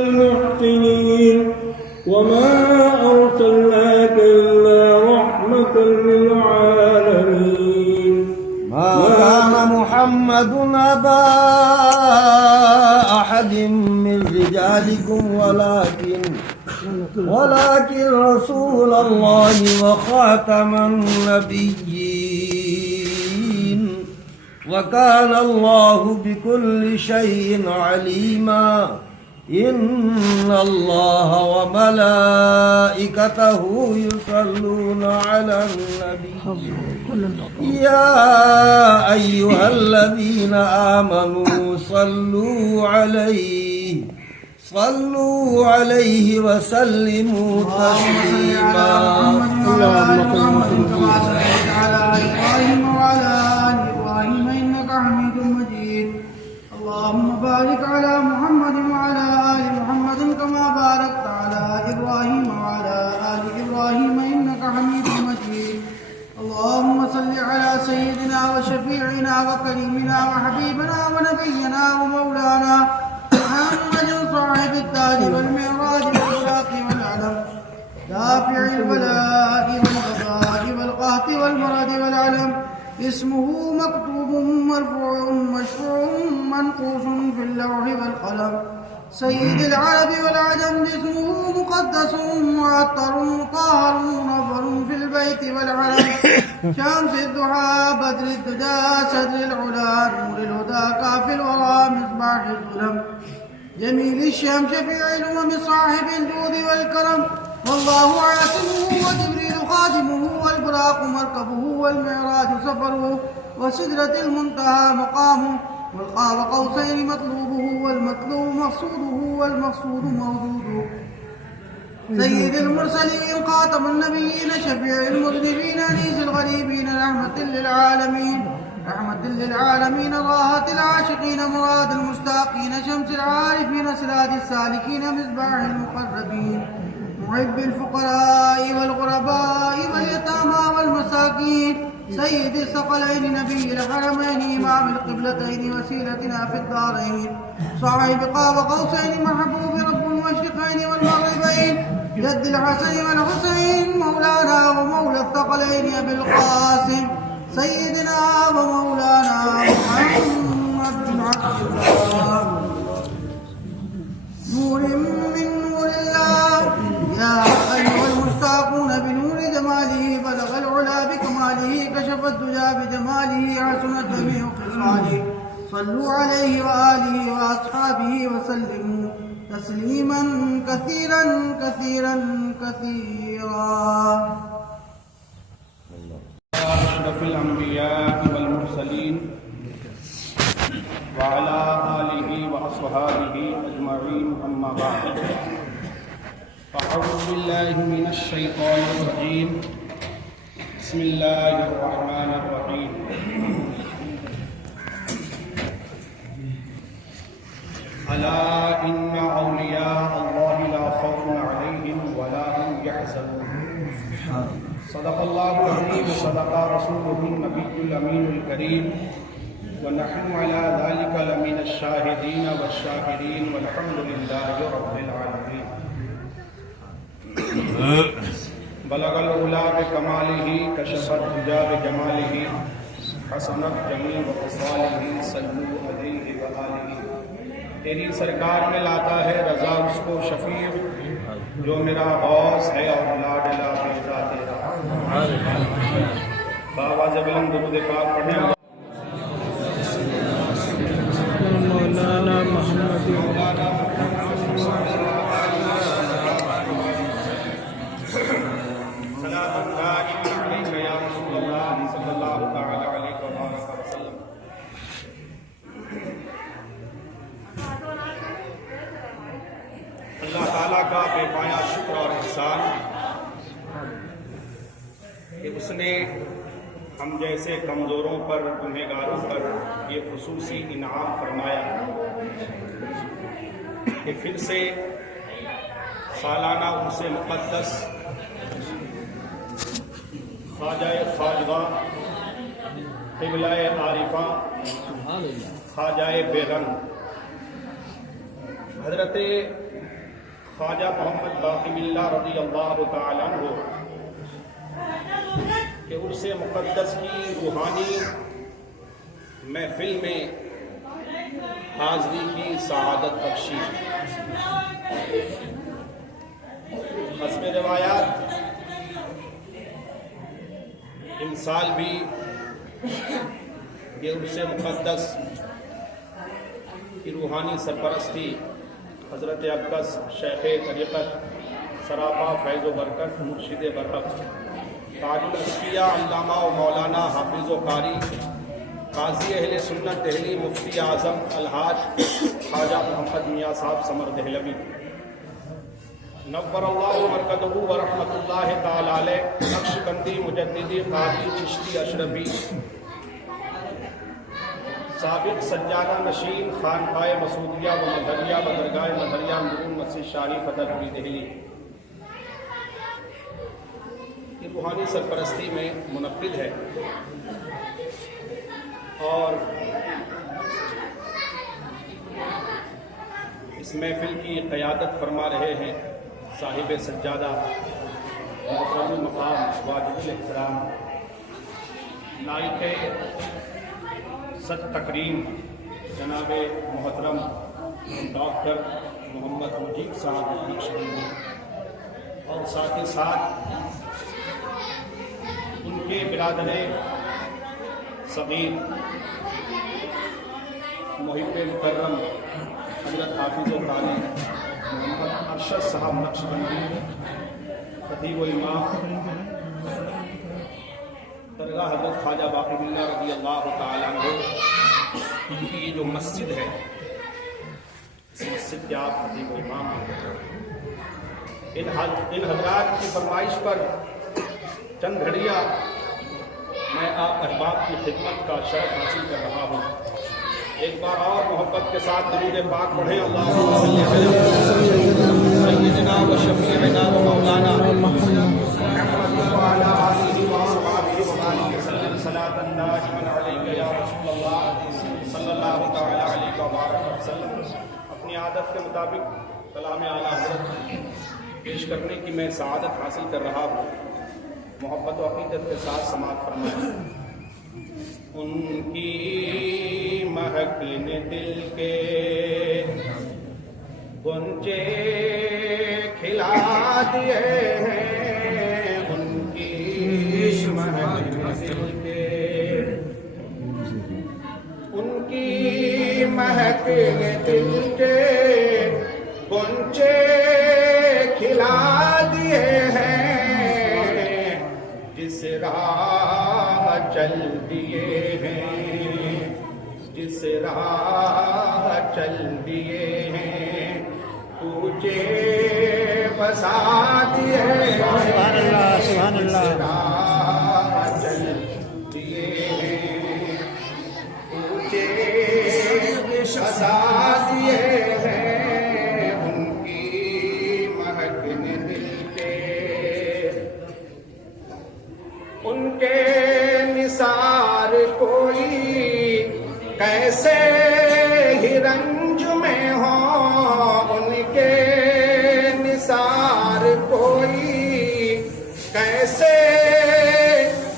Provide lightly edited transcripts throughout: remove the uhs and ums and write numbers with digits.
المحسنين وما أرسلناك إلا رحمة للعالمين. ما كان محمد أبا أحد من رجالكم ولكن رسول الله وخاتم النبيين وكان الله بكل شيء عليما. إن الله وملائكته يصلون على النبي يا أيها الذين آمنوا صلوا عليه وسلموا تسليما. اللهم صل على إبراهيم وعلى آل إبراهيم إنك حميد مجيد. اللهم بارك على محمد وعلى آل محمد كما باركت على إبراهيم وعلى آل إبراهيم إنك حميد مجيد. اللهم صل على سيدنا وشفيعنا وكريمنا وحبيبنا ونبينا ومولانا محمد صاحب التاج والمعراج والإشراق والعلم دافع البلاء والقضاء والقهط والمرض والعلم. اسمه مكتوب مرفوع مشفوع منقوش في اللوح والقلم. سيد العرب والعجم اسمه مقدس معطر مطهر منور في البيت والحرم. شمس الضحى بدر الدجى صدر العلا نور الهدى كافي الورى مصباح الظلم. جميل الشام شفيع الأمم صاحب الجود والكرم. والله عاصمه وجبريل خادمه والبراق مركبه والمعراج سفره وسدرة المنتهى مقامه والقاب قوسين مطلوبه والمطلوب مقصوده والمقصود موجوده. سيد المرسلين خاتم النبيين شفيع المذنبين أنيس الغريبين رحمة للعالمين راحة العاشقين مراد المشتاقين شمس العارفين سراج السالكين مصباح المقربين محب الفقراء والغرباء واليتامى والمساكين. سيد الثقلين نبي الحرمين إمام القبلتين وسيلتنا في الدارين صاحب قاب قوسين محبوب رب المشرقين والمغربين جد الحسن والحسين مولانا ومولى الثقلين أبي القاسم سيدنا ومولانا محمد بن عبد الله نور من نور الله. يا أيها المشتاقون بنور جماله بلغ العلا بكماله كشف الدجى بجماله حسنت جميع خصاله. صلوا عليه وآله وأصحابه وسلموا تسليما كثيرا كثيرا كثيرا. أشرف الأنبياء والمرسلين وعلى آله وأصحابه أجمعين أما بعد فأعوذ بالله من الشيطان الرجيم. بسم الله الرحمن الرحيم. ألا إن أولياء الله لا خوف عليهم ولا هم يحزنون. صدق الله العظيم وصدق رسوله النبي الأمين الكريم ونحن على ذلك لمن الشاهدين والشاكرين والحمد لله رب العالمين. بلغ العلا بكماله كشف الدجى بجماله حسنت جميع خصاله صلوا عليه وآله. تیری سرکار میں لاتا ہے رضا اس کو شفیع جو میرا غوث ہے اور لاڈلا بیٹا تیرا. بابا بلند درود پاک پڑھیں. مولانا محمد اللہ تعالیٰ کا بے پایا شکر اور احسان کہ اس نے ہم جیسے کمزوروں پر گنہگاروں پر یہ خصوصی انعام فرمایا کہ پھر سے سالانہ ان سے مقدس خواجہ خواجہ قبلہ عارفہ خواجہ بے رنگ حضرت خواجہ محمد باقی باللہ رضی اللہ تعالیٰ عنہ کہ عرس مقدس کی روحانی محفل میں حاضری کی سعادت بخشی. حسب روایات امسال بھی یہ عرس مقدس کی روحانی سرپرستی حضرت اقدس شیخ طریقت سراپا فیض و برکت مرشد برحق تاج الاصفیاء علامہ و مولانا حافظ و قاری قاضی اہل سنت دہلی مفتی اعظم الحاج خواجہ محمد میاں صاحب سمر دہلوی نور اللہ مرکزہ و رحمۃ اللہ تعالی علیہ نقشبندی مجددی قاضی چشتی اشرفی سابق سجادہ نشین خانقاہ مسعودیہ و مظہریہ و درگاہ مظہریہ نور مسجد شریف فتح دہلی کی روحانی سرپرستی میں منعقد ہے. اور اس محفل کی قیادت فرما رہے ہیں صاحب سجادہ محترم المقام واجب الاحترام لائق صد تکریم جناب محترم ڈاکٹر محمد مجیب صاحب نقشبندی اور ساتھ ہی ساتھ ان کے برادر صغیر محب مکرم حضرت حافظ و قاری محمد ارشد صاحب نقشبندی خطیب و امام درگاہ حضرت خواجہ باقی باللہ رضی اللہ تعالیٰ عنہ کی یہ جو مسجد ہے اس مسجد کے آپ خطیب و امام ہیں. ان حضرات کی فرمائش پر چند گھڑیاں میں آپ احباب کی خدمت کا شرف حاصل کر رہا ہوں. ایک بار اور محبت کے ساتھ درود پاک پڑھیں. اللہم صلی علی سیدنا و شفیعنا و مولانا محمد وعلی آلہ وصحبہ وبارک وسلم صلاۃ دائمۃ علیک یا رسول اللہ صلی اللہ تعالی علیہ وبارک وسلم. اپنی عادت کے مطابق کلام اعلیٰ حضرت پیش کرنے کی میں سعادت حاصل کر رہا ہوں. محبت و عقیدت کے ساتھ سماعت فرمائیں. ان کی مہک نے دل کے غنچے کھلا دیے ہیں. ان کی مہک نے دل کے ان کی مہک نے دل کے غنچے کھلا دیے ہیں. جس راہ چل دیے ہیں جس راہ چل دیے ہیں تجھے بسا دیے ہیں. سبحان اللہ جس راہ چل دیے ہیں تجھے بسا دیے ہیں. ان کی مہک نے دل کے ان کے نثار کوئی کیسے ہی رنج میں ہو. ان کے نثار کوئی کیسے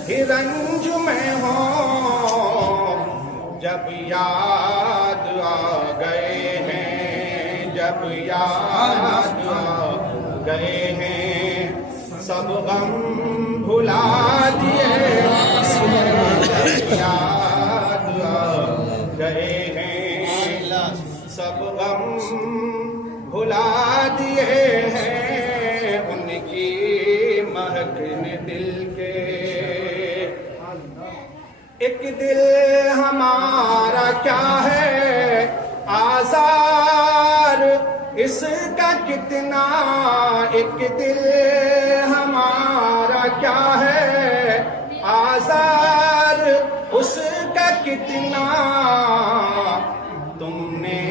ہی رنج میں ہو. جب یاد آ گئے ہیں جب یاد آ گئے ہیں سب غم بھلا دیے. یاد آ گئے ہیں سب غم بھلا دیے ہیں. ان کی مہک نے دل کے ایک دل ہمارا کیا ہے آزار اس کا کتنا. ایک دل ہمارا کیا ہے آزار اس کا کتنا. تم نے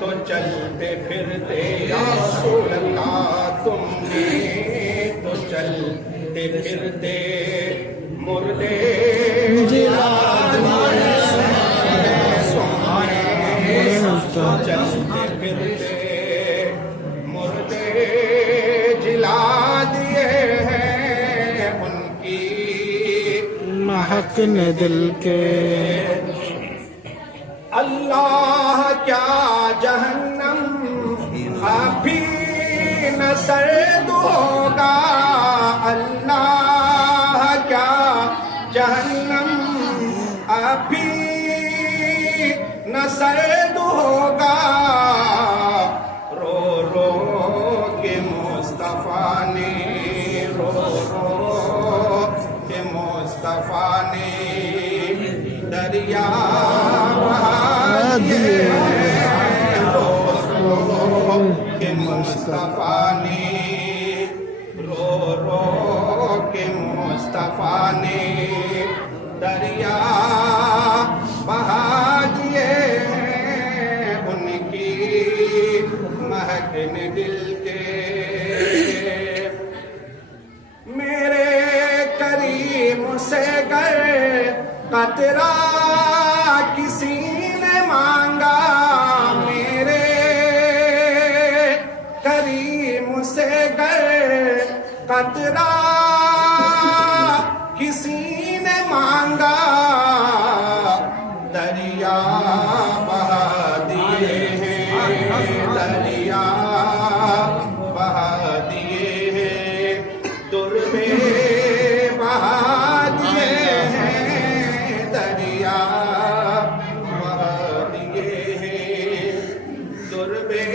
تو چلتے پھرتے یا رسول اللہ تم نے تو چلتے پھرتے مردے چلتے پھرتے مردے محقن دل کے اللہ کیا جہنم ابھی نہ سرد ہوگا، اللہ کیا جہنم ابھی نہ سرد ہوگا، رو رو کے مصطفیٰ نے، رو رو کے مصطفیٰ نے دریا بہا دیے، رو رو کے مصطفیٰ نے، رو رو کے مصطفیٰ نے دریا بہا دیے، ان کی مہکن دل کے، میرے کریم سے گر قطرہ کسی نے مانگا، میرے کریم سے گر قطرہ کسی نے مانگا، دریا بہا دیے ہیں، دریا بہا دیے ہیں، دربے بہا دیے ہیں، دریا بہا دیے ہیں، دربے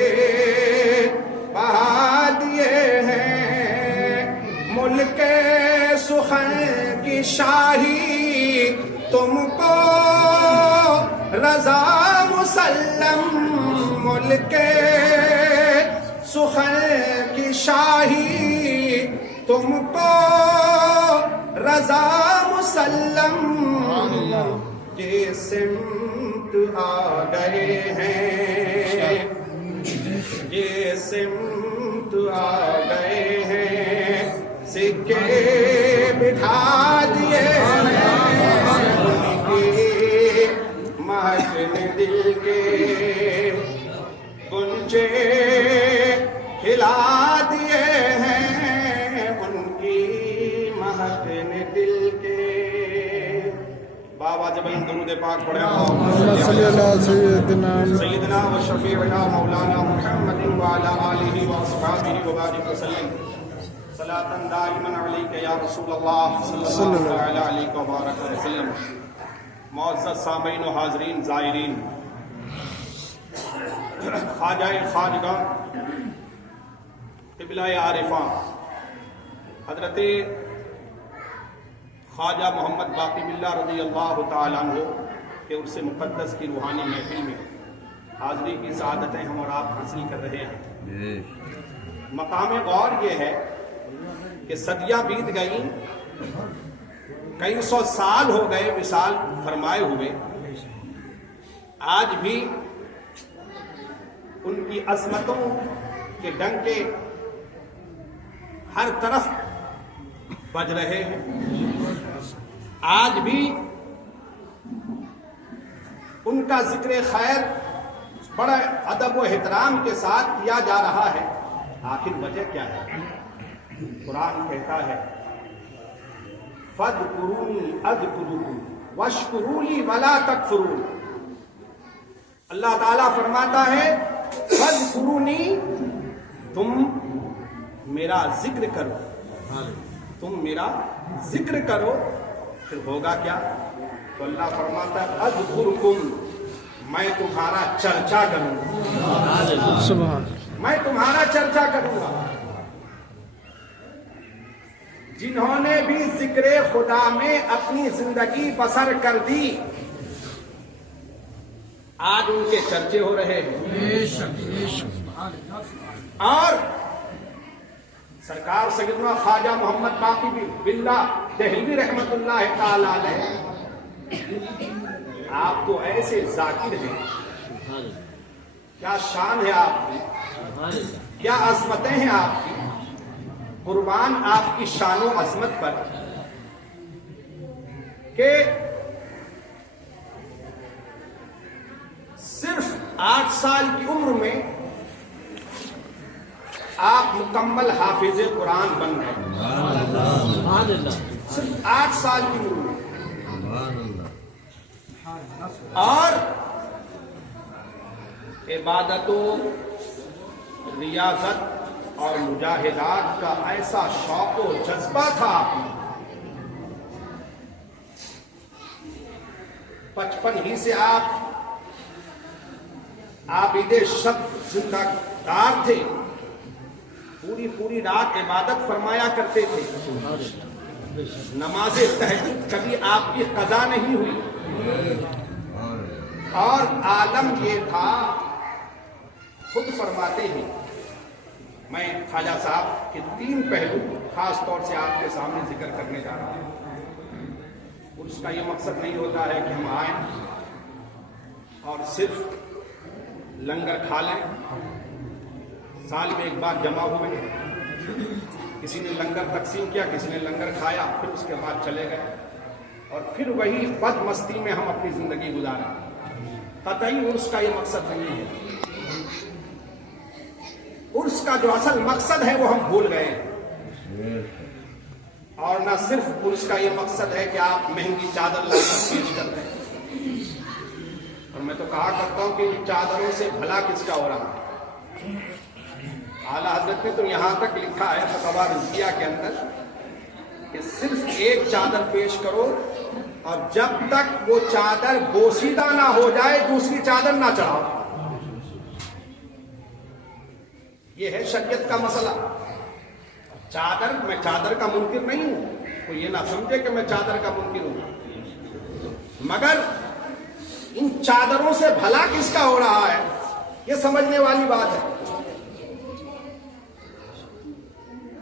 بہا دیے ہیں، ملک سخن کی شاہی تم کو رضا مسلم، ملک سخن کی شاہی تم کو رضا مسلم، یہ سمت آ گئے ہیں، یہ سمت آ گئے ہیں، سکے بٹھا دیے ہیں، ان کی مہکن دل کے گنجے ہلا دیے ہیں، ان کی مہکن دل کے۔ بابا جب درود پاک پڑھے صلی اللہ سیدنا سیدنا و شفیعنا مولانا محمد وعلی آلہ و اصحابہ وبارک وسلم، صلاۃ دائما علیک یا رسول اللہ صلی اللہ علیہ وبارک وسلم۔ معزز سامعین و حاضرین زائرین، خواجہ خواجگاہ قبلہ عارفاں حضرت خواجہ محمد باقی باللہ رضی اللہ تعالیٰ عنہ کے عرس مقدس کی روحانی محفل میں حاضری کی سعادتیں ہم اور آپ حاصل کر رہے ہیں۔ مقام غور یہ ہے کہ صدیاں بیت گئیں، کئی سو سال ہو گئے وصال فرمائے ہوئے، آج بھی ان کی عظمتوں کے ڈنکے ہر طرف بج رہے ہیں، آج بھی ان کا ذکر خیر بڑا ادب و احترام کے ساتھ کیا جا رہا ہے۔ آخر وجہ کیا ہے؟ قرآن کہتا ہے فَاذْكُرُونِي أَذْكُرُكُمْ وَاشْكُرُوا لِي وَلَا تَكْفُرُونِ۔ اللہ تعالیٰ فرماتا ہے فَاذْكُرُونِي، تم میرا ذکر کرو، تم میرا ذکر کرو، پھر ہوگا کیا؟ تو اللہ فرماتا ہے اذکرکم، میں تمہارا چرچا کروں گا، سبحان میں تمہارا چرچا کروں گا۔ جنہوں نے بھی ذکر خدا میں اپنی زندگی بسر کر دی، آج ان کے چرچے ہو رہے ہیں۔ اور سرکار سیدنا خواجہ محمد باقی باللہ دہلوی رحمت اللہ تعالی علیہ، آپ تو ایسے ذاکر ہیں، کیا شان ہے آپ کی، کیا عظمتیں ہیں آپ کی، قربان آپ کی شان و عظمت پر کہ صرف 8 سال کی عمر میں آپ مکمل حافظ قرآن بن گئے، صرف 8 سال کی عمر میں اور عبادت و ریاضت اور مجاہدات کا ایسا شوق و جذبہ تھا آپ میں، بچپن ہی سے آپ عابد شب زندہ دار تھے، پوری رات عبادت فرمایا کرتے تھے، نماز تہجد کبھی آپ کی قضا نہیں ہوئی، اور عالم یہ تھا، خود فرماتے ہیں، میں خواجہ صاحب کے 3 پہلو خاص طور سے آپ کے سامنے ذکر کرنے جا رہا ہوں، اور اس کا یہ مقصد نہیں ہوتا ہے کہ ہم آئیں اور صرف لنگر کھا لیں، سال میں ایک بار جمع ہوئے، کسی نے لنگر تقسیم کیا، کسی نے لنگر کھایا، پھر اس کے بعد چلے گئے، اور پھر وہی بد مستی میں ہم اپنی زندگی گزاریں۔ قطعی عرس کا یہ مقصد نہیں ہے، عرس کا جو اصل مقصد ہے وہ ہم بھول گئے، اور نہ صرف عرس کا یہ مقصد ہے کہ آپ مہنگی چادر لا کر پیش کر رہے ہیں، اور میں تو کہا کرتا ہوں کہ ان چادروں سے بھلا کس کا ہو رہا ہے؟ اعلیٰ حضرت نے تو یہاں تک لکھا ہے فتاوی رضویہ کے اندر کہ صرف ایک چادر پیش کرو، اور جب تک وہ چادر بوسیدہ نہ ہو جائے دوسری چادر نہ چڑھاؤ۔ یہ ہے شریعت کا مسئلہ۔ میں چادر کا منکر نہیں ہوں، کوئی یہ نہ سمجھے کہ میں چادر کا منکر ہوں، مگر ان چادروں سے بھلا کس کا ہو رہا ہے یہ سمجھنے والی بات ہے۔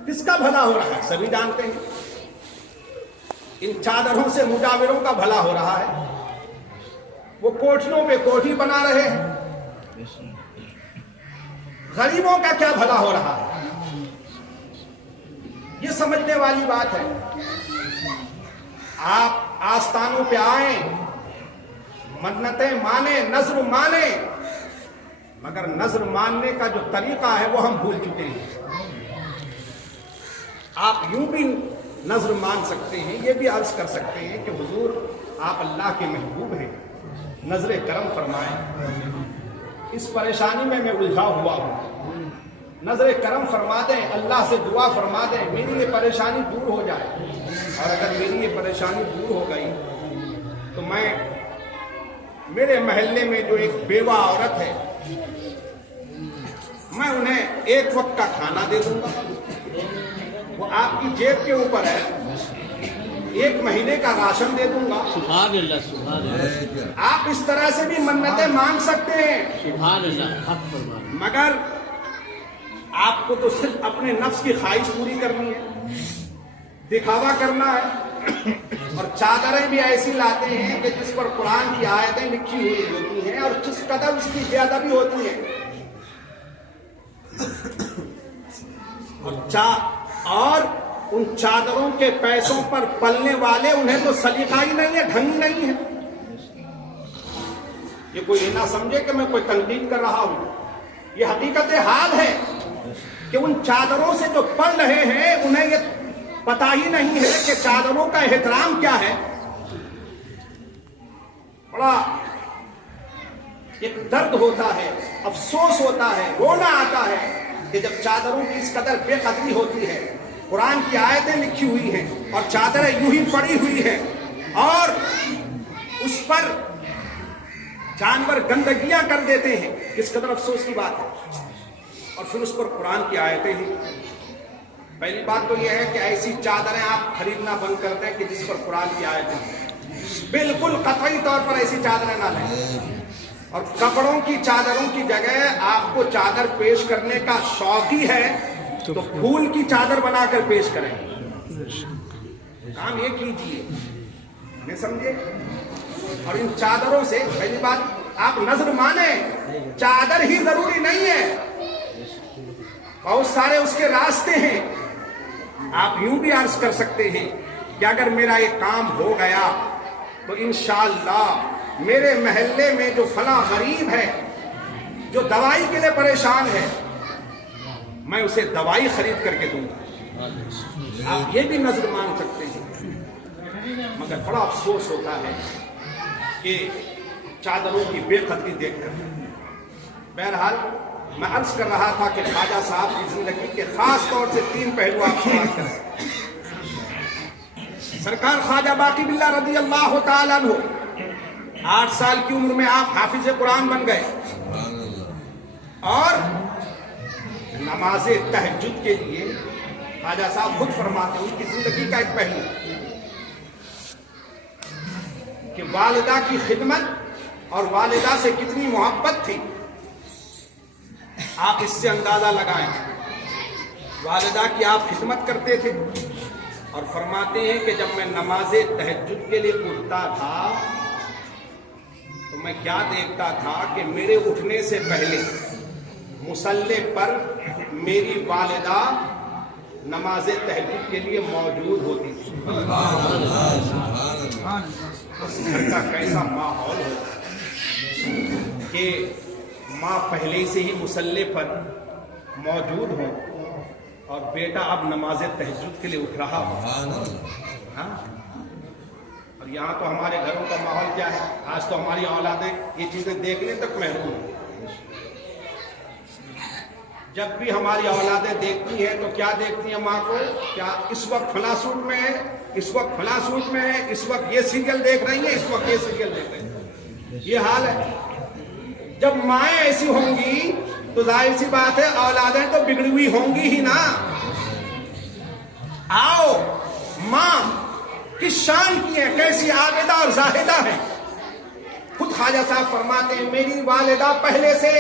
کس کا بھلا ہو رہا ہے سبھی جانتے ہیں، ان چادروں سے مجاوروں کا بھلا ہو رہا ہے، وہ کوٹھیوں پہ کوٹھی بنا رہے ہیں، غریبوں کا کیا بھلا ہو رہا ہے یہ سمجھنے والی بات ہے۔ آپ آستانوں پہ آئیں، منتیں مانیں، نذر مانیں، مگر نذر ماننے کا جو طریقہ ہے وہ ہم بھول چکے ہیں۔ آپ یوں بھی نذر مان سکتے ہیں، یہ بھی عرض کر سکتے ہیں کہ حضور آپ اللہ کے محبوب ہیں، نظر کرم فرمائیں، اس پریشانی میں الجھا ہوا ہوں، نظر کرم فرما دیں، اللہ سے دعا فرما دیں میری یہ پریشانی دور ہو جائے، اور اگر میری یہ پریشانی دور ہو گئی تو میرے محلے میں جو ایک بیوہ عورت ہے میں انہیں ایک وقت کا کھانا دے دوں گا، وہ آپ کی جیب کے اوپر ہے، 1 مہینے کا راشن دے دوں گا۔ سبحان اللہ، سبحان اللہ۔ آپ اس طرح سے بھی منتیں مانگ سکتے ہیں، سبحان اللہ، حق فرمان۔ مگر آپ کو تو صرف اپنے نفس کی خواہش پوری کرنی ہے، دکھاوا کرنا ہے، اور چادریں بھی ایسی لاتے ہیں کہ جس پر قرآن کی آیتیں لکھی ہوئی ہوتی ہیں اور جس قدر اس کی بے ادبی ہوتی ہے، اور ان چادروں کے پیسوں پر پلنے والے انہیں تو سلیقہ ہی نہیں ہے، ڈھنگ نہیں ہے۔ یہ کوئی یہ نہ سمجھے کہ میں کوئی تنقید کر رہا ہوں، یہ حقیقت حال ہے کہ ان چادروں سے جو پڑ رہے ہیں انہیں یہ پتہ ہی نہیں ہے کہ چادروں کا احترام کیا ہے۔ بڑا ایک درد ہوتا ہے، افسوس ہوتا ہے، رونا آتا ہے کہ جب چادروں کی اس قدر بے قدری ہوتی ہے، قرآن کی آیتیں لکھی ہوئی ہیں اور چادریں یوں ہی پڑی ہوئی ہیں، اور اس پر جانور گندگیاں کر دیتے ہیں، کس قدر افسوس کی بات ہے۔ اور پھر اس پر قرآن کی آیتیں ہیں۔ پہلی بات تو یہ ہے کہ ایسی چادریں آپ خریدنا بند کر دیں کہ جس پر قرآن کی آیتیں ہیں، بالکل قطعی طور پر ایسی چادریں نہ لیں، اور کپڑوں کی چادروں کی جگہ آپ کو چادر پیش کرنے کا شوق ہی ہے تو پھول کی چادر بنا کر پیش کریں، کام یہ کیجیے، نہیں سمجھے؟ اور ان چادروں سے پہلی بات آپ نظر مانیں، چادر ہی ضروری نہیں ہے، بہت سارے اس کے راستے ہیں۔ آپ یوں بھی عرض کر سکتے ہیں کہ اگر میرا یہ کام ہو گیا تو انشاءاللہ میرے محلے میں جو فلاں غریب ہے جو دوائی کے لیے پریشان ہے میں اسے دوائی خرید کر کے دوں گا۔ آپ یہ بھی نظر مان سکتے ہیں۔ مگر بڑا افسوس ہوتا ہے کہ چادروں کی بے قدری دیکھ کر. بہرحال میں عرض کر رہا تھا کہ خواجہ صاحب کی زندگی کے خاص طور سے 3 پہلو آپ سمجھ کریں. سرکار خواجہ باقی باللہ رضی اللہ تعالیٰ عنہ 8 سال کی عمر میں آپ حافظ قرآن بن گئے اور نماز تہجد کے لیے خواجہ صاحب خود فرماتے ہیں ان کی زندگی کا ایک پہلو کہ والدہ کی خدمت اور والدہ سے کتنی محبت تھی. آپ اس سے اندازہ لگائیں والدہ کی آپ خدمت کرتے تھے اور فرماتے ہیں کہ جب میں نماز تہجد کے لیے اٹھتا تھا تو میں کیا دیکھتا تھا کہ میرے اٹھنے سے پہلے مصلی پر میری والدہ نماز تہجد کے لیے موجود ہوتی تھی. اس گھر کا کیسا ماحول ہوتا کہ ماں پہلے سے ہی مصلی پر موجود ہو اور بیٹا اب نماز تہجد کے لیے اٹھ رہا ہو. اور یہاں تو ہمارے گھروں کا ماحول کیا ہے؟ آج تو ہماری اولادیں یہ چیزیں دیکھنے تک محروم ہیں. جب بھی ہماری اولادیں دیکھتی ہیں تو کیا دیکھتی ہیں ماں کو؟ کیا اس وقت فلاں سوٹ میں ہے، اس وقت فلاں سوٹ میں ہے، اس وقت یہ سیریل دیکھ رہی ہیں، اس وقت یہ سیریل دیکھ رہی ہیں. یہ حال ہے. جب مائیں ایسی ہوں گی تو ظاہر سی بات ہے اولادیں تو بگڑی ہوئی ہوں گی ہی نا. آؤ ماں کس شان کی ہے، کیسی عابدہ اور زاہدہ ہے. خود خواجہ صاحب فرماتے ہیں میری والدہ پہلے سے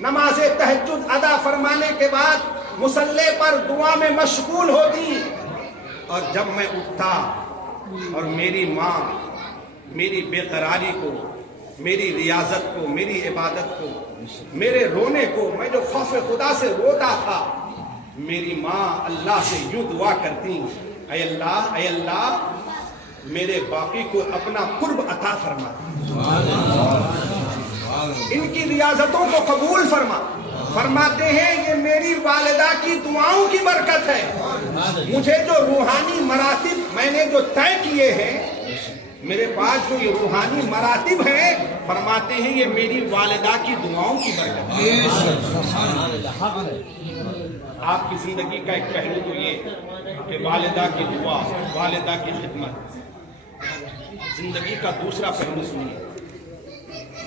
نماز تہجد ادا فرمانے کے بعد مصلی پر دعا میں مشغول ہوتی اور جب میں اٹھتا اور میری ماں میری بے قراری کو، میری ریاضت کو، میری عبادت کو، میرے رونے کو، میں جو خوف خدا سے روتا تھا، میری ماں اللہ سے یوں دعا کرتی اے اللہ میرے باقی کو اپنا قرب عطا فرما، ان کی ریاضتوں کو قبول فرما. فرماتے ہیں یہ میری والدہ کی دعاؤں کی برکت ہے. مجھے جو روحانی مراتب میں نے جو طے کیے ہیں، میرے پاس جو یہ روحانی مراتب ہیں، فرماتے ہیں یہ میری والدہ کی دعاؤں کی برکت ہے. آپ کی زندگی کا ایک پہلو تو یہ کہ والدہ کی دعا، والدہ کی خدمت. زندگی کا دوسرا پہلو سنیے،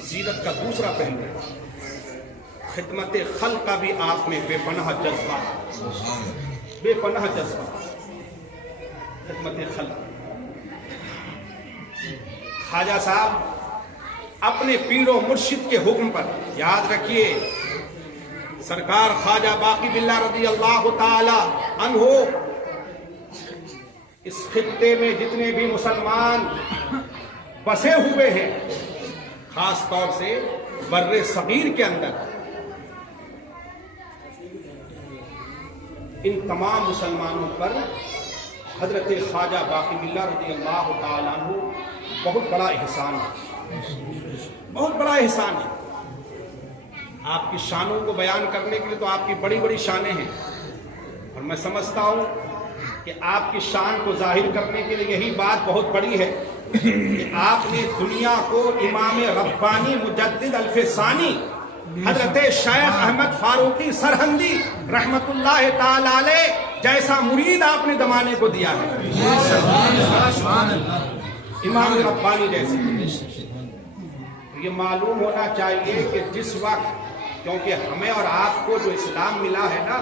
سیرت کا دوسرا پہلو خدمت خلق کا بھی آپ میں بے پناہ جذبہ، بے پناہ جذبہ خدمت خلق. خواجہ صاحب اپنے پیر و مرشد کے حکم پر، یاد رکھیے سرکار خواجہ باقی باللہ رضی اللہ تعالی عنہ اس خطے میں جتنے بھی مسلمان بسے ہوئے ہیں، خاص طور سے بر صغیر کے اندر، ان تمام مسلمانوں پر حضرت خواجہ باقی باللہ رضی اللہ تعالیٰ عنہ بہت بڑا احسان ہے، بہت بڑا احسان ہے. آپ کی شانوں کو بیان کرنے کے لیے تو آپ کی بڑی بڑی شانیں ہیں، اور میں سمجھتا ہوں کہ آپ کی شان کو ظاہر کرنے کے لیے یہی بات بہت بڑی ہے کہ آپ نے دنیا کو امام ربانی مجدد الفسانی حضرت شیخ احمد فاروقی سرہندی رحمت اللہ تعالی علیہ جیسا مرید آپ نے زمانے کو دیا ہے، امام ربانی جیسے. یہ معلوم ہونا چاہیے کہ جس وقت، کیونکہ ہمیں اور آپ کو جو اسلام ملا ہے نا،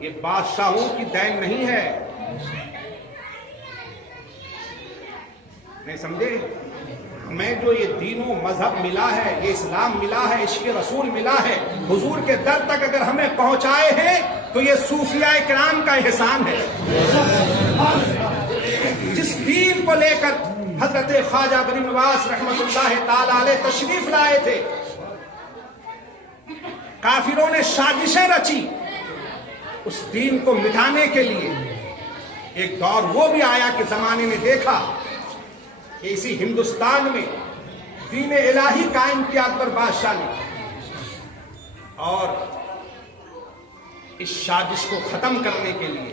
یہ بادشاہوں کی دین نہیں ہے، نہیں سمجھے؟ ہمیں جو یہ دین و مذہب ملا ہے، یہ اسلام ملا ہے، عشق رسول ملا ہے، حضور کے در تک اگر ہمیں پہنچائے ہیں تو یہ صوفیاء کرام کا احسان ہے. جس دین کو لے کر حضرت خواجہ غریب نواز رحمت اللہ تعالی علیہ تشریف لائے تھے، کافروں نے سازشیں رچی اس دین کو مٹانے کے لیے. ایک دور وہ بھی آیا کہ زمانے نے دیکھا کہ اسی ہندوستان میں دین الہی قائم کیا اکبر بادشاہ نے، اور اس سازش کو ختم کرنے کے لیے،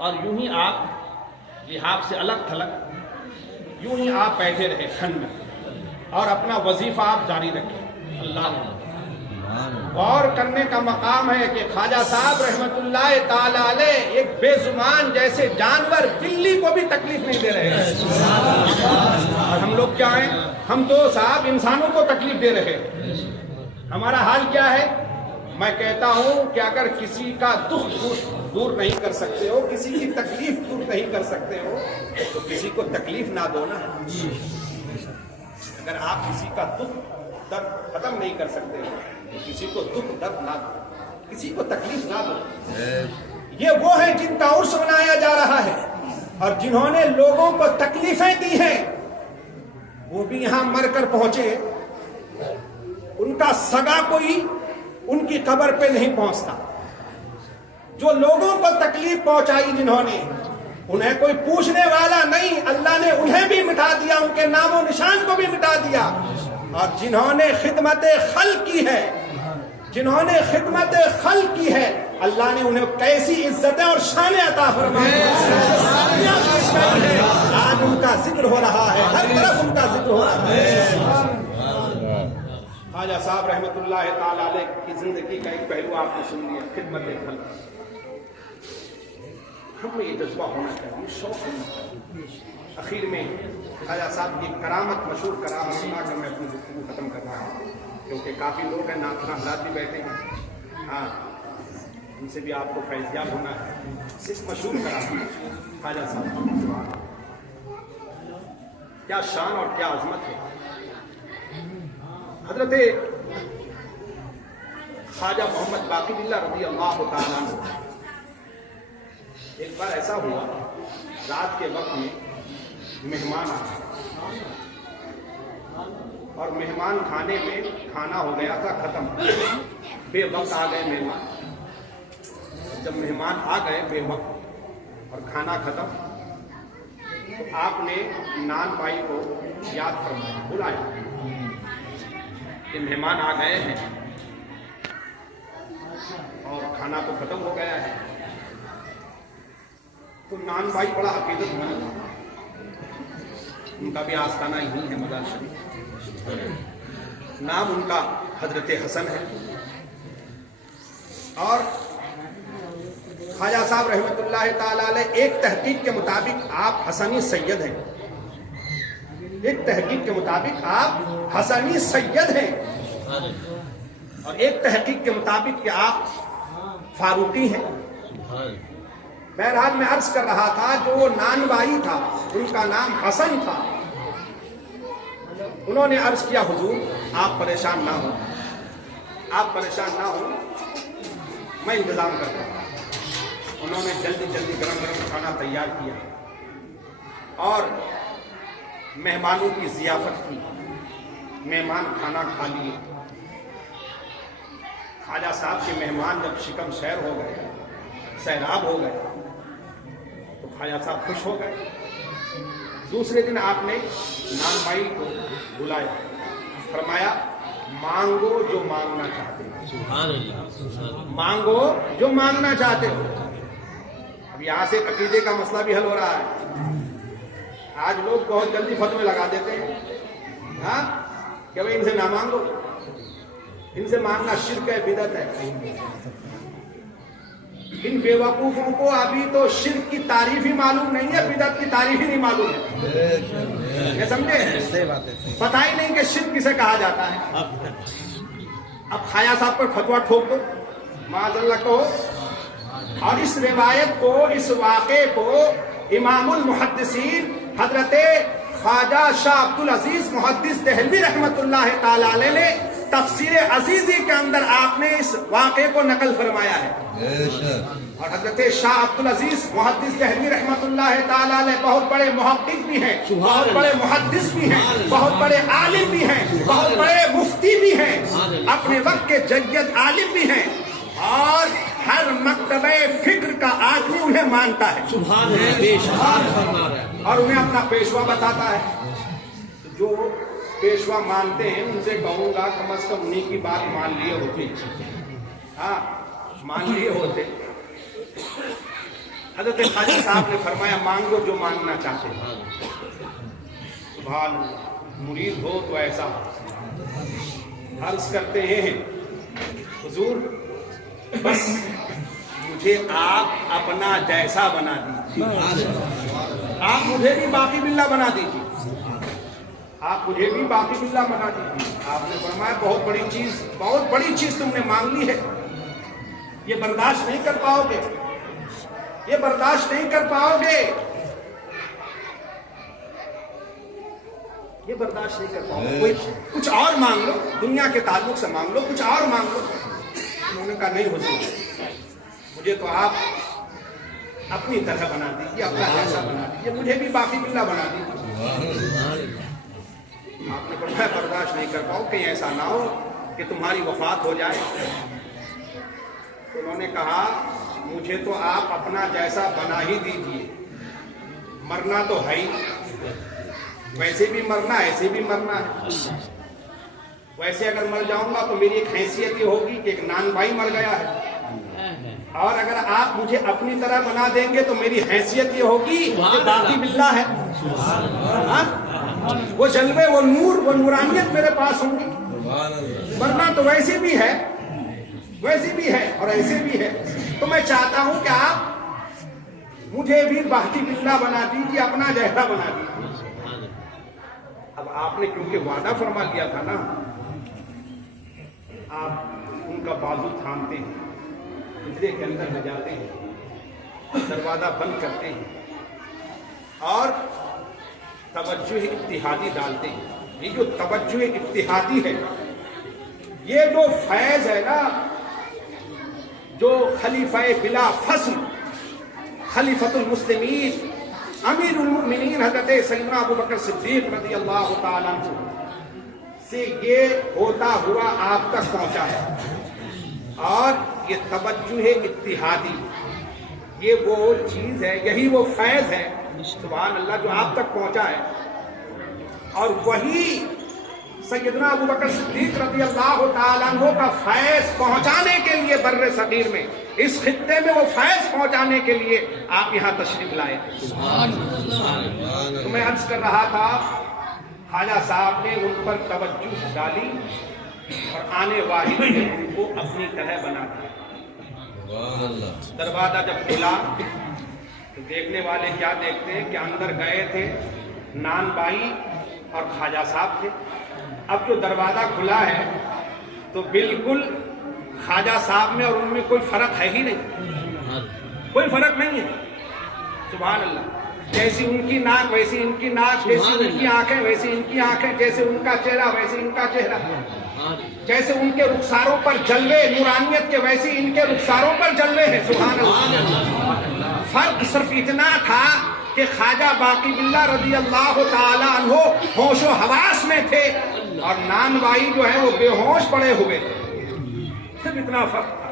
اور یوں ہی آپ لحاف سے الگ تھلگ یوں ہی آپ بیٹھے رہے کھن میں اور اپنا وظیفہ آپ جاری رکھیں. اللہ غور کرنے کا مقام ہے کہ خواجہ صاحب رحمت اللہ تعالی علیہ ایک بے زبان جیسے جانور بلی کو بھی تکلیف نہیں دے رہے ہیں. اور ہم لوگ کیا ہیں؟ ہم تو صاحب انسانوں کو تکلیف دے رہے ہیں. ہمارا حال کیا ہے؟ میں کہتا ہوں کہ اگر کسی کا دکھ دور نہیں کر سکتے ہو, کسی کی تکلیف دور نہیں کر سکتے ہو, تو کسی کو تکلیف نہ دو نا. اگر آپ کسی کا دکھ درد ختم نہیں کر سکتے ہو تو کسی کو دکھ درد نہ دو, کسی کو تکلیف نہ دو. یہ وہ ہیں جن کا عرس منایا جا رہا ہے اور جنہوں نے لوگوں کو تکلیفیں دی ہیں, وہ بھی یہاں مر کر پہنچے. ان کا سگا کوئی ان کی قبر پہ نہیں پہنچتا. جو لوگوں کو تکلیف پہنچائی جنہوں نے, انہیں کوئی پوچھنے والا نہیں. اللہ نے انہیں بھی مٹا دیا, ان کے نام و نشان کو بھی مٹا دیا. اور جنہوں نے خدمت خلق کی ہے, جنہوں نے خدمت خلق کی ہے, اللہ نے انہیں کیسی عزتیں اور شانیں عطا فرمائی. آج ان کا ذکر ہو رہا ہے, ہر طرف ان کا ذکر ہو رہا ہے. خواجہ صاحب رحمت اللہ تعالی علیہ کی زندگی کا ایک پہلو آپ نے سن لیا, خدمت خلق. ہم میں یہ جذبہ ہونا چاہیے, شوق ہونا چاہیے. اخیر میں خواجہ صاحب کی کرامت, مشہور کرامت سنا کر میں اپنی گفتگو ختم کر رہا ہوں, کیونکہ کافی لوگ ہیں, ناظرین حضرات بھی بیٹھے ہیں. ہاں, ان سے بھی آپ کو فیضیاب ہونا ہے. صرف مشہور کرامت خواجہ صاحب, کیا شان اور کیا عظمت ہے. حضرت خواجہ محمد باقی باللہ رضی اللہ تعالیٰ عنہ, ایک بار ایسا ہوا, رات کے وقت میں مہمان آئے اور مہمان کھانے میں کھانا ہو گیا تھا ختم, بے وقت آ گئے مہمان. جب مہمان آ گئے بے وقت اور کھانا ختم, تو آپ نے نان بھائی کو یاد فرمایا, بلایا کہ مہمان آ گئے ہیں اور کھانا تو ختم ہو گیا ہے. تو نان بھائی بڑا عقیدت مند تھا, ان کا بھی آستانہ ہی ہے مزار شریف. نام ان کا حضرت حسن ہے. اور خواجہ صاحب رحمت اللہ تعالی علیہ ایک تحقیق کے مطابق آپ حسنی سید ہیں, ایک تحقیق کے مطابق آپ حسنی سید ہیں, اور ایک تحقیق کے مطابق کہ آپ فاروقی ہیں. بہرحال میں عرض کر رہا تھا, جو نان بھائی تھا ان کا نام حسن تھا. انہوں نے عرض کیا, حضور آپ پریشان نہ ہوں, آپ پریشان نہ ہوں, میں انتظام کرتا ہوں. انہوں نے جلدی جلدی گرم گرم کھانا تیار کیا اور مہمانوں کی ضیافت کی. مہمان کھانا کھا لیے. خواجہ صاحب کے مہمان جب شکم شیر ہو گئے, سیراب ہو گئے, تو خواجہ صاحب خوش ہو گئے. دوسرے دن آپ نے نان بھائی کو بلایا, فرمایا مانگو جو مانگنا چاہتے ہو, مانگو جو مانگنا چاہتے ہو. اب یہاں سے عقیدے کا مسئلہ بھی حل ہو رہا ہے. آج لوگ بہت جلدی فتوے لگا دیتے ہیں, ہاں کہ بھائی ان سے نہ مانگو, ان سے مانگنا شرک ہے, بدعت ہے. ان بے وقوفوں کو ابھی تو شرک کی تعریف ہی معلوم نہیں ہے, بدعت کی تعریف ہی نہیں معلوم ہے. یہ سمجھے, پتہ ہی نہیں کہ شرک کسے کہا جاتا ہے. اب خواجہ صاحب پر فتویٰ ٹھوک دو, معاذ اللہ کہو. اور اس روایت کو, اس واقعے کو امام المحدثین حضرت خواجہ شاہ عبدالعزیز محدث دہلوی رحمت اللہ تعالی علیہ نے تفسیر عزیزی کے اندر آپ نے اس واقعے کو نقل فرمایا ہے. اور حضرت شاہ عبدالعزیز محدث دہلوی رحمت اللہ تعالی علیہ بہت بڑے محقق بھی ہیں, بہت بڑے محدث بھی ہیں, بہت بڑے عالم بھی ہیں, بہت بڑے مفتی بھی ہیں, اپنے وقت کے جید عالم بھی ہیں, اور ہر مکتبہ فکر کا آدمی انہیں مانتا ہے. اور انہیں اپنا پیشوا بتاتا ہے. جو پیشوا مانتے ہیں ان سے کہوں گا کم از کم انہیں کی بات مان لیے ہوتے, ہاں مان لیے ہوتے. حضرت خواجہ صاحب نے فرمایا مانگو جو مانگنا چاہتے ہیں. سبحان اللہ. مرید ہو تو ایسا عرض کرتے ہیں حضور بس مجھے آپ اپنا جیسا بنا دیجیے. آپ مجھے بھی باقی باللہ بنا دیجیے. آپ مجھے بھی باقی باللہ بنا دیجیے. آپ نے فرمایا بہت بڑی چیز تم نے مانگ لی ہے. یہ برداشت نہیں کر پاؤ گے. یہ برداشت نہیں کر پاؤ گے. یہ برداشت نہیں کر پاؤ گے. کوئی کچھ اور مانگ لو, دنیا کے تعلق سے مانگ لو, کچھ اور مانگ لو. انہوں نے کہا نہیں حضور, مجھے تو آپ اپنی طرح بنا دیجیے, اپنا جیسا بنا دیجیے, مجھے بھی باقی باللہ بنا دیجیے. آپ نے فرمایا برداشت نہیں کر پاؤ, کہیں ایسا نہ ہو کہ تمہاری وفات ہو جائے. تو انہوں نے کہا مجھے تو آپ اپنا جیسا بنا ہی دیجیے. مرنا تو ہے ہی, ویسے بھی مرنا ایسے بھی مرنا ہے. ویسے اگر مر جاؤں گا تو میری ایک حیثیت یہ ہوگی کہ ایک نان بھائی مر گیا ہے, اور اگر آپ مجھے اپنی طرح بنا دیں گے تو میری حیثیت یہ ہوگی کہ باقی باللہ ہے. وہ جلوے, وہ نور, وہ نورانیت میرے پاس ہوں گی. مرنا تو ویسے بھی ہے اور ایسے بھی ہے. تو میں چاہتا ہوں کہ آپ مجھے بھی باقی باللہ بنا دیجیے, اپنا جیسا بنا دیجیے. اب آپ نے کیونکہ وعدہ فرما لیا تھا نا, آپ ان کا بازو تھامتے ہیں, حجرے کے اندر لے جاتے ہیں, دروازہ بند کرتے ہیں اور توجہ اتحادی ڈالتے ہیں. یہ جو توجہ اتحادی ہے, یہ جو فیض ہے نا, جو خلیفہ بلا فصل, خلیفۃ المسلمین, امیر المؤمنین حضرت سیدنا ابوبکر صدیق رضی اللہ تعالیٰ عنہ سے یہ ہوتا ہوا آپ تک پہنچا ہے. اور یہ توجہ اتحادی, یہ وہ چیز ہے, یہی وہ فیض ہے سبحان اللہ جو آپ تک پہنچا ہے. اور وہی سیدنا ابوبکر صدیق رضی اللہ تعالیٰ عنہ کا فیض پہنچانے کے لیے بر صغیر میں, اس خطے میں وہ فیض پہنچانے کے لیے آپ یہاں تشریف لائے. تو میں عرض کر رہا تھا خواجہ صاحب نے ان پر توجہ ڈالی اور آنے والے ان کو اپنی طرح بنا دیا. دروازہ جب کھلا تو دیکھنے والے کیا دیکھتے ہیں کہ اندر گئے تھے نان بائی اور خواجہ صاحب تھے. اب جو دروازہ کھلا ہے تو بالکل خواجہ صاحب میں اور ان میں کوئی فرق ہے ہی نہیں, کوئی فرق نہیں ہے. سبحان اللہ. جیسی ان کی ناک ویسی ان کی ناک, جیسی ان کی آنکھیں ویسی ان کی آنکھیں, جیسے ان کا چہرہ ویسے ان کا چہرہ, جیسے ان کے رخساروں پر جلوے نورانیت کے ویسے ان کے رخساروں پر جلوے ہیں. سبحان اللہ. فرق صرف اتنا تھا کہ خواجہ باقی باللہ رضی اللہ تعالی عنہ ہوش و حواس میں تھے اور نان بائی جو ہے وہ بے ہوش پڑے ہوئے تھے. صرف اتنا فرق تھا.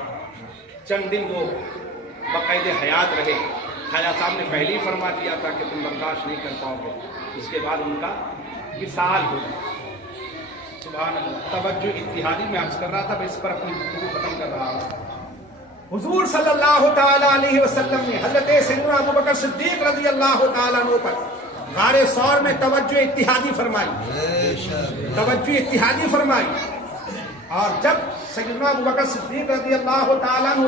چند دن وہ بقید حیات رہے. خواجہ صاحب نے پہلے ہی فرما دیا تھا کہ تم برداشت نہیں کر پاؤ گے. اس کے بعد ان کا وصال ہو گیا. سبحان اللہ. توجہ اتحادی میں عرض کر رہا تھا, میں اس پر اپنی گفتگو ختم کر رہا ہوں. حضور صلی اللہ تعالی علیہ وسلم نے حضرت سیدنا ابوبکر صدیق رضی اللہ تعالیٰ عنہ پر غار ثور میں توجہ اتحادی فرمائی, توجہ اتحادی فرمائی. اور جب سیدنا ابوبکر صدیق رضی اللہ تعالیٰ عنہ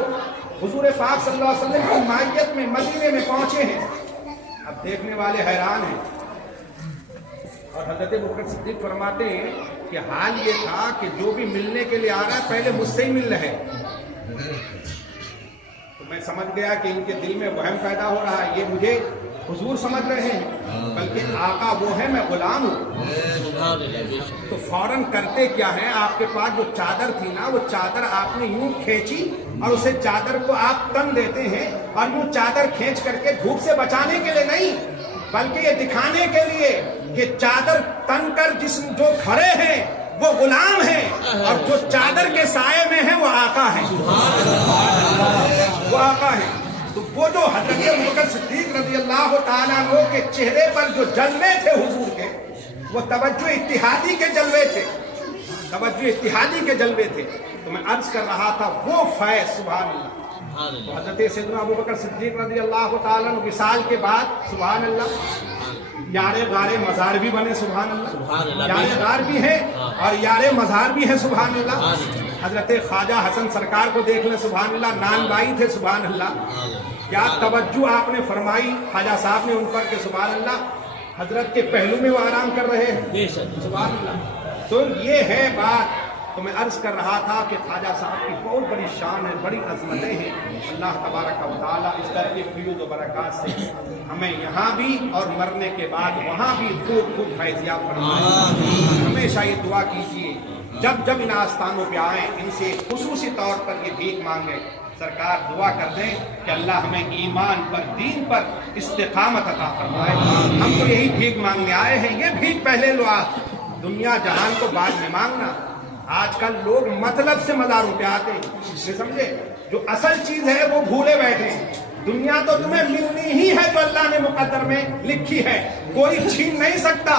حضور پاک صلی اللہ علیہ وسلم کی معیت میں مدینے میں پہنچے ہیں, اب دیکھنے والے حیران ہیں. اور حضرت ابوبکر صدیق فرماتے ہیں کہ حال یہ تھا کہ جو بھی ملنے کے لیے آ رہا ہے پہلے مجھ سے ہی مل رہے. تو میں سمجھ گیا کہ ان کے دل میں وہم پیدا ہو رہا ہے, یہ مجھے حضور سمجھ رہے ہیں بلکہ آقا وہ ہے, میں غلام ہوں. تو فوراً کرتے کیا ہے, آپ کے پاس جو چادر تھی نا, وہ چادر آپ نے یوں کھینچی اور اسے چادر کو آپ تن دیتے ہیں, اور یوں چادر کھینچ کر کے دھوپ سے بچانے کے لیے نہیں بلکہ یہ دکھانے کے لیے کہ چادر تن کر جو کھڑے ہیں وہ غلام ہیں اور جو چادر کے سائے میں ہیں وہ آقا ہیں, وہ آقا ہیں. تو وہ جو حضرت ابوبکر صدیق رضی اللہ تعالیٰ عنہ کے چہرے پر جو جلوے تھے حضور کے, وہ توجہ اتحادی کے جلوے تھے, توجہ اتحادی کے جلوے تھے. تو میں عرض کر رہا تھا وہ فیض سبحان اللہ تو حضرت سیدنا ابوبکر صدیق رضی اللہ تعالیٰ عنہ وصال کے بعد سبحان اللہ یارے غارے مزار بھی بنے، سبحان اللہ، یارے غار بھی ہے اور یارے مزار بھی ہے، سبحان اللہ۔ حضرت خواجہ حسن سرکار کو دیکھ لیں، سبحان اللہ، نان بائی تھے، سبحان اللہ، کیا توجہ آپ نے فرمائی خواجہ صاحب نے ان پر کہ سبحان اللہ حضرت کے پہلو میں وہ آرام کر رہے ہیں، سبحان اللہ۔ تو یہ ہے بات، تو میں عرض کر رہا تھا کہ خواجہ صاحب کی بہت بڑی شان ہے، بڑی عظمتیں ہیں۔ اللہ تبارک و تعالیٰ اس طرح کی فیوز و برکات سے ہمیں یہاں بھی اور مرنے کے بعد وہاں بھی خوب خوب فیضیاب فرمائے۔ ہمیشہ یہ دعا کیجیے جب جب ان آستانوں پہ آئیں، ان سے خصوصی طور پر یہ بھیک مانگیں، سرکار دعا کر دیں کہ اللہ ہمیں ایمان پر، دین پر استقامت عطا فرمائے۔ ہم تو یہی بھیک مانگنے آئے ہیں، یہ بھیک پہلے لو، آپ دنیا جہان کو بعد میں مانگنا۔ آج کل لوگ مطلب سے مزاروں پہ آتے ہیں، سمجھے، جو اصل چیز ہے وہ بھولے بیٹھے ہیں۔ دنیا تو تمہیں ملنی ہی ہے جو اللہ نے مقدر میں لکھی ہے، کوئی چھین نہیں سکتا۔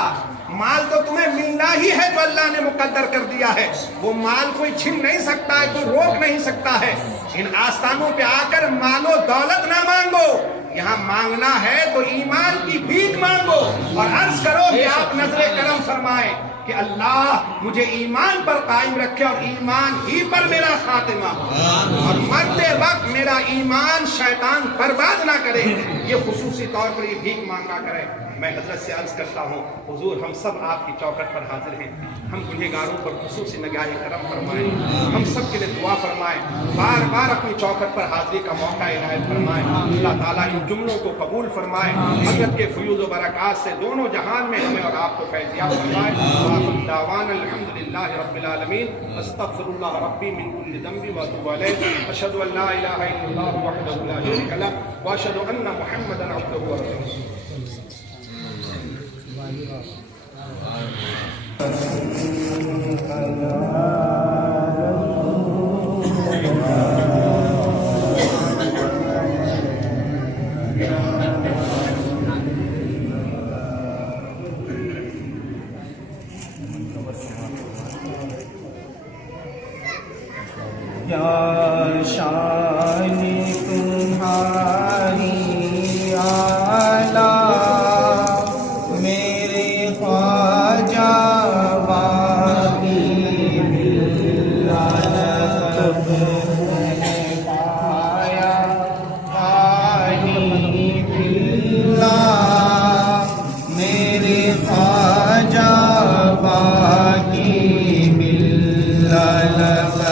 مال تو تمہیں ملنا ہی ہے جو اللہ نے مقدر کر دیا ہے، وہ مال کوئی چھین نہیں سکتا ہے، کوئی روک نہیں سکتا ہے۔ ان آستانوں پہ آ کر مال و دولت نہ مانگو، یہاں مانگنا ہے تو ایمان کی بھیک مانگو اور عرض کرو کہ آپ نظر کرم فرمائیں کہ اللہ مجھے ایمان پر قائم رکھے اور ایمان ہی پر میرا خاتمہ اور مرتے وقت میرا ایمان شیطان برباد نہ کرے۔ یہ خصوصی طور پر یہ بھیک مانگا کرے۔ میں حضرت سے عرض کرتا ہوں حضور ہم سب آپ کی چوکھٹ پر حاضر ہیں، ہم گنہگاروں پر خصوصی نگاہ کرم فرمائیں، ہم سب کے لیے دعا فرمائیں، بار بار اپنی چوکھٹ پر حاضری کا موقع عنایت فرمائیں۔ اللہ تعالیٰ ان جملوں کو قبول فرمائے، حضرت کے فیوز و برکات سے دونوں جہان میں ہمیں اور آپ کو فیضیاب فرمائے۔ وآخر دعوانا الحمدللہ رب العالمین، استغفر اللہ ربی من کل ذنب واتوب الیہ، اشہد ان لا الہ الا اللہ وحدہ لا شریک لہ واشہد ان محمدا عبدہ ورسولہ۔ یا شان تمہاری اعلیٰ میرے خواجہ باقی بالعلب پایا پانی باللہ میرے خواجہ باقی بالعلب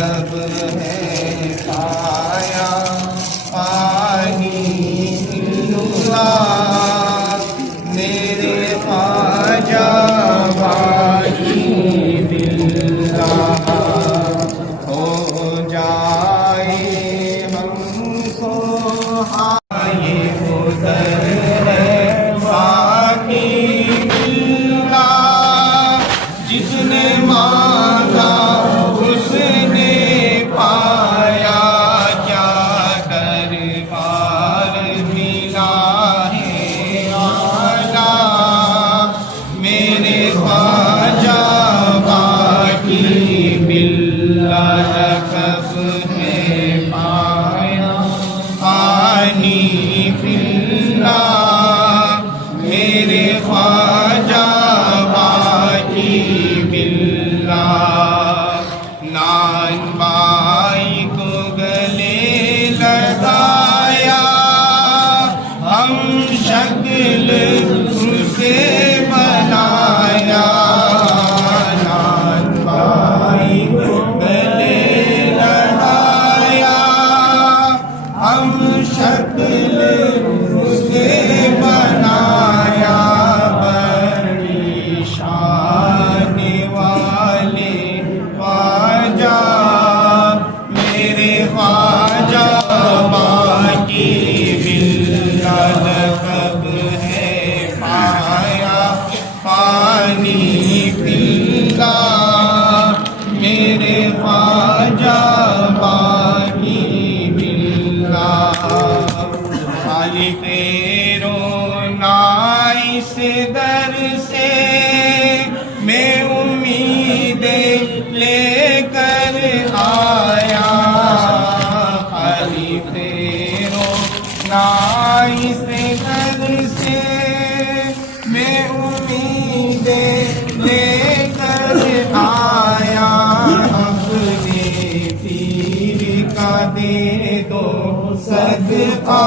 اپنے پیر کا دے دو صدقہ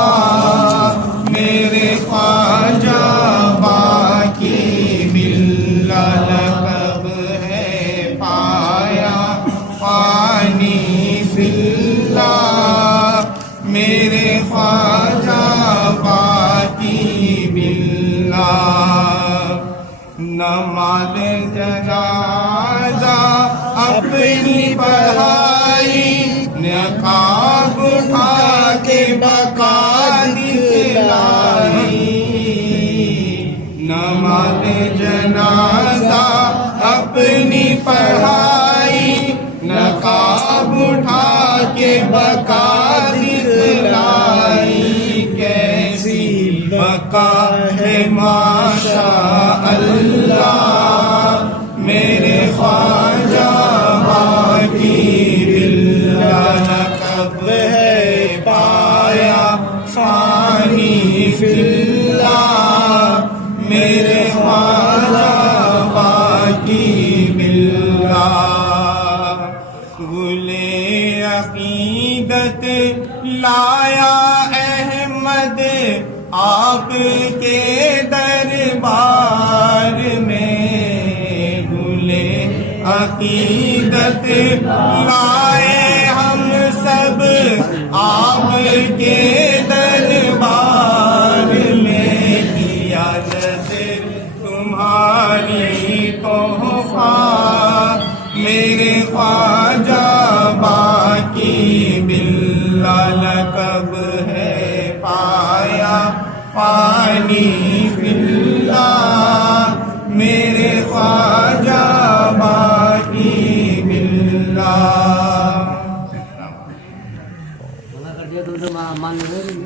میرے خواجہ باقی باللہ لقب ہے پایا پانی فی اللہ میرے خواجہ باقی باللہ نماز جنازہ اپنی پڑھائی نقاب اٹھا کے بقا دکھلائی نماز جنازہ اپنی پڑھائی نقاب اٹھا کے بقا دکھلائی کیسی بقا ہے ماشاء اللہ میرے خواجہ باقی باللہ لقب ہے پایا فانی فی اللہ میرے خواجہ باقی باللہ گلے عقیدت لایا احمد آپ کے دربار میں گلے عقیدت لائے ہم سب آپ کے دربار میں کیا نظر تمہاری تحفہ میرے خواجہ باقی باللہ لقب ہے پایا پانی فی اللہ میرے خواجہ باقی باللہ منع کر دیا تم سے مان لو